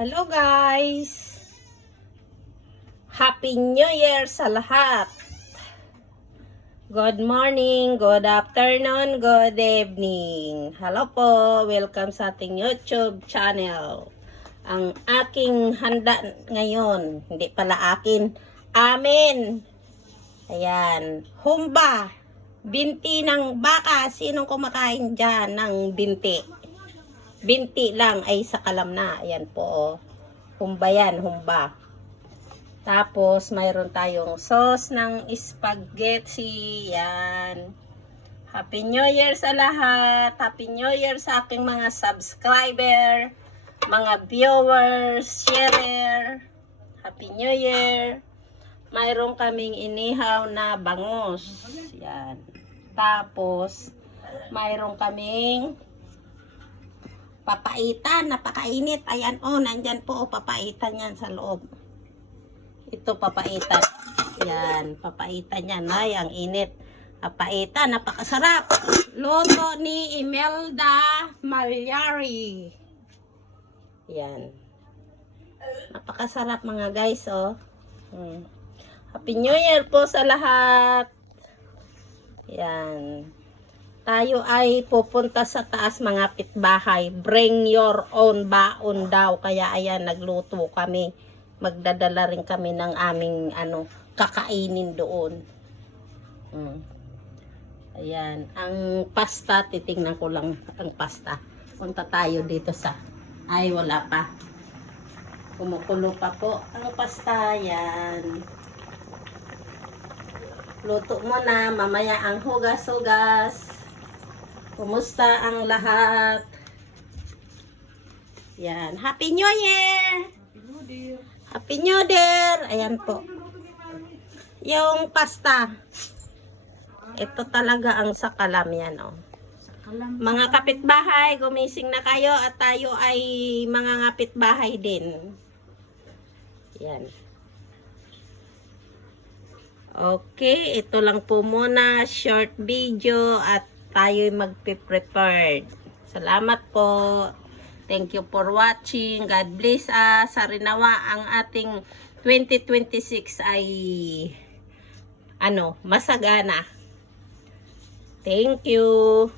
Hello guys! Happy New Year sa lahat! Good morning, good afternoon, good evening. Hello po! Welcome sa ating YouTube channel. Ang aking handa ngayon, hindi pala akin, amin. Ayan, humba. Binti ng baka. Sinong kumakain dyan ng binti? Binti lang ay sa kalam na. Ayan po. Humba yan, humba. Tapos, mayroon tayong sauce ng spaghetti. Yan. Happy New Year sa lahat. Happy New Year sa aking mga subscriber, mga viewers, sharer. Happy New Year. Mayroon kaming inihaw na bangus. Yan. Tapos, mayroon kaming papaitan, napakainit. Ayan, nandyan po, papaitan yan sa loob. Ito, papaitan. Yan, papaitan yan. Ay, ang init. Papaitan, napakasarap. Luto ni Imelda Malyari. Yan. Napakasarap mga guys, Happy New Year po sa lahat. Yan. Tayo ay pupunta sa taas mga pitbahay. Bring your own baon daw. Kaya ayan, nagluto kami. Magdadala rin kami ng aming kakainin doon. Ayan. Ang pasta, titingnan ko lang ang pasta. Punta tayo dito sa... Ay, wala pa. Kumukulo pa po ang pasta. Yan. Luto mo na. Mamaya ang hugas-hugas. Kumusta ang lahat? Yan. Happy New Year! Happy New Year! Ayan po. Yung pasta. Ito talaga ang sakalam yan, Mga kapitbahay, gumising na kayo at tayo ay mga kapitbahay din. Yan. Okay, ito lang po muna. Short video at tayo'y magpe-prepared. Salamat po. Thank you for watching. God bless us. Sarinawa ang ating 2026 ay masagana. Thank you.